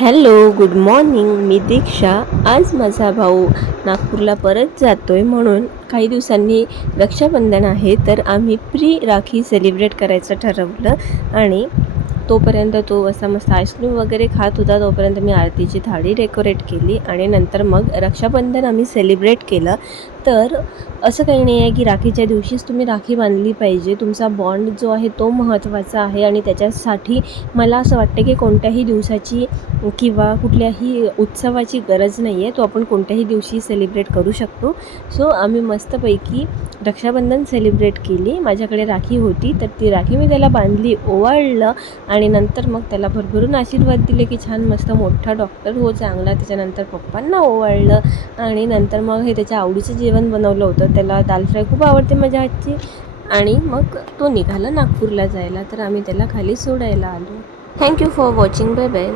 Hello, good morning. मी दीक्षा. आज माझा भाऊ नागपूरला परत जातो आहे, म्हणून काही दिवसांनी रक्षाबंधन आहे, तर आम्ही प्री राखी सेलिब्रेट करायचं ठरवलं. आणि तोपर्यंत तो असा मस्त आईस्क्रीम वगैरे खात होता, तोपर्यंत मी आरतीची थाळी डेकोरेट केली आणि नंतर मग रक्षाबंधन आम्ही सेलिब्रेट केलं. तर असं काही नाही आहे की राखीच्या दिवशीच तुम्ही राखी बांधली पाहिजे. तुमचा बॉन्ड जो आहे तो महत्त्वाचा आहे आणि त्याच्यासाठी मला असं वाटतं की कोणत्याही दिवसाची किंवा कुठल्याही उत्सवाची गरज नाही आहे. तो आपण कोणत्याही दिवशी सेलिब्रेट करू शकतो. सो आम्ही मस्तपैकी रक्षाबंधन सेलिब्रेट केली. माझ्याकडे राखी होती, तर ती राखी मी त्याला बांधली, ओवाळलं आणि नंतर मग त्याला भरभरून आशीर्वाद दिले की छान मस्त मोठा डॉक्टर हो चांगला. त्याच्यानंतर पप्पांना ओवाळलं आणि नंतर मग हे त्याच्या आवडीचं जेवण बनवलं होतं. त्याला दाल फ्राय खूप आवडते माझ्या हातची. आणि मग तो निघाला नागपूरला जायला, तर आम्ही त्याला खाली सोडायला आलो. Thank you for watching. Bye bye.